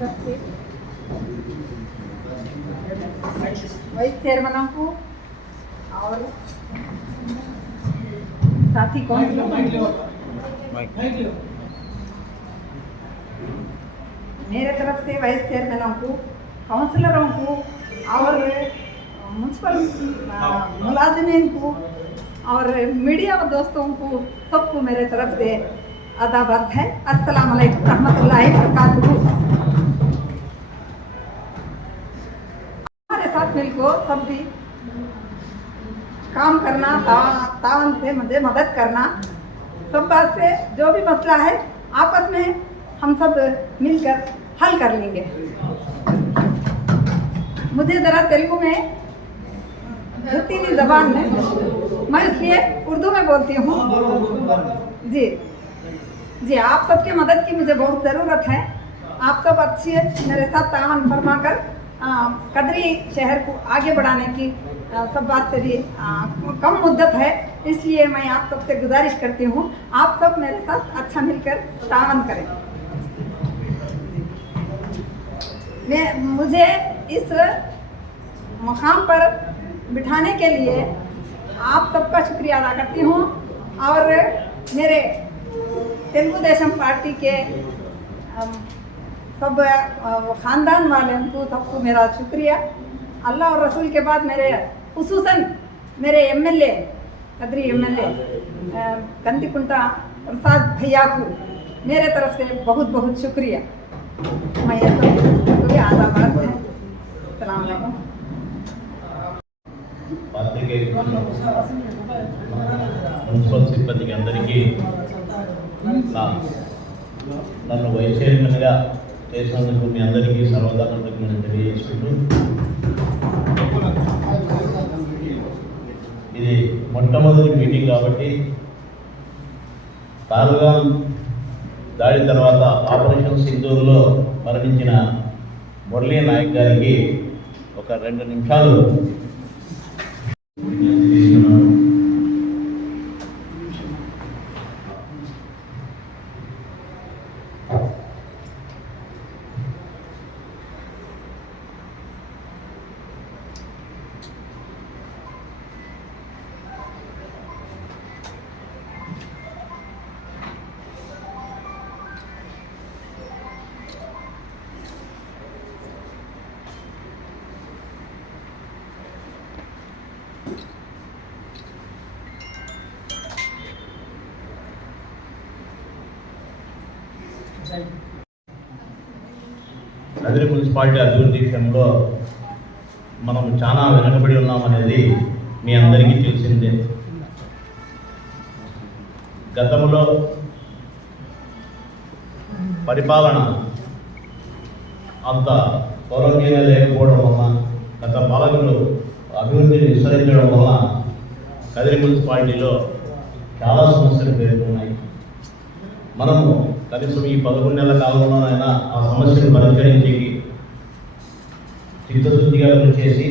तरफ से vice chairman को और साथी मेरे तरफ से वाइस चेयरमैनों को, काउंसलरों को और म्यूनसिपल मुलाजिमीन को और मीडिया दोस्तों को सबको मेरे तरफ से अदाबर्द है। अस्सलाम वालेकुम रहमतुल्लाहि व बरकातुहू। हमारे साथ मिलकर सब भी काम करना, तावन से मुझे मदद करना, सब बात से जो भी मसला है आपस में हम सब मिलकर हल कर लेंगे। मुझे ज़रा तेलुगु में नहीं ज़बान में मैं इसलिए उर्दू में बोलती हूँ। जी जी, आप सबकी मदद की मुझे बहुत ज़रूरत है। आप सब अच्छी मेरे साथ तावन फरमाकर कदरी शहर को आगे बढ़ाने की सब बात से भी कम मुद्दत है, इसलिए मैं आप सबसे गुजारिश करती हूँ आप सब मेरे साथ अच्छा मिलकर तावन करें। मुझे इस मुकाम पर बिठाने के लिए आप सबका शुक्रिया अदा करती हूँ और मेरे तेलुगु देशम पार्टी के सब ख़ानदान वाले उनको सबको मेरा शुक्रिया। अल्लाह और रसूल के बाद मेरे खुसूसन मेरे एमएलए कदरी एमएलए कंदिकुंटा प्रसाद भैया को मेरे तरफ से बहुत बहुत शुक्रिया। मैं ये सब भी आदाबाद है। अस्सलाम वालेकुम। మున్సిపల్ సిబ్బందికి అందరికీ నన్ను వైస్ చైర్మన్గా చేసినందుకు మీ అందరికీ సర్వదానందకు నేను తెలియజేసుకుంటూ, ఇది మొట్టమొదటి మీటింగ్ కాబట్టి పాల్గాం దాడి తర్వాత ఆపరేషన్ సింధూర్లో మరణించిన మురళీ నాయక్ గారికి ఒక 2 నిమిషాలు కదిరి మున్సిపాలిటీ అభివృద్ధి విషయంలో మనం చాలా వెనుకబడి ఉన్నామనేది మీ అందరికీ తెలిసిందే. గతంలో పరిపాలన అంత పౌరంగా లేకపోవడం వలన, గత పాలకులు అభివృద్ధిని విస్తరించడం వలన కదిరి మున్సిపాలిటీలో చాలా సమస్యలు పేర్కొన్నాయి. మనము కనీసం ఈ 11 నెలల కాలంలోనైనా ఆ సమస్యను పరిష్కరించి చిత్తశుద్ధిగా పనిచేసి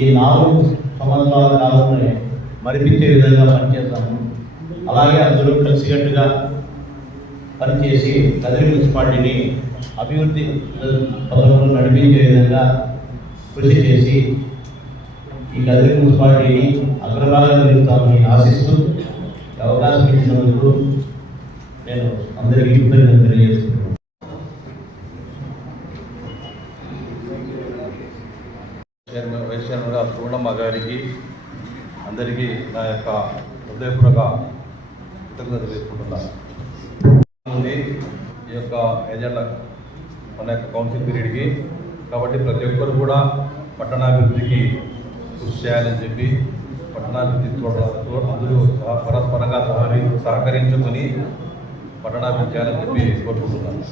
ఈ 4 సంవత్సరాల కాలంలో మరిపించే విధంగా పనిచేస్తాము. అలాగే అందరూ కలిసికట్టుగా పనిచేసి కదిరి మున్సిపాలిటీని అభివృద్ధి పథకంలో నడిపించే విధంగా కృషి చేసి ఈ కదిరి మున్సిపాలిటీని అగ్రభాగంగా నిలుపుతామని ఆశిస్తూ అవకాశం ఇచ్చినందుకు నేను అందరికీ కృతజ్ఞతలు తెలియజేస్తున్నాను. వైస్ చైర్మన్గా పూర్ణమ్మ గారికి అందరికీ నా యొక్క హృదయపూర్వక కృతజ్ఞతలు తెలుసుకుంటున్నాను. ఈ యొక్క ఏజెండా మన యొక్క కౌన్సిల్ పీరియడ్కి కాబట్టి ప్రతి ఒక్కరు కూడా పట్టణాభివృద్ధికి కృషి చేయాలని చెప్పి పట్టణాభివృద్ధి అందరూ పరస్పరంగా సహకరించుకొని పట్టణాభివృద్ధి చేయాలని చెప్పి కోరుకుంటున్నాను.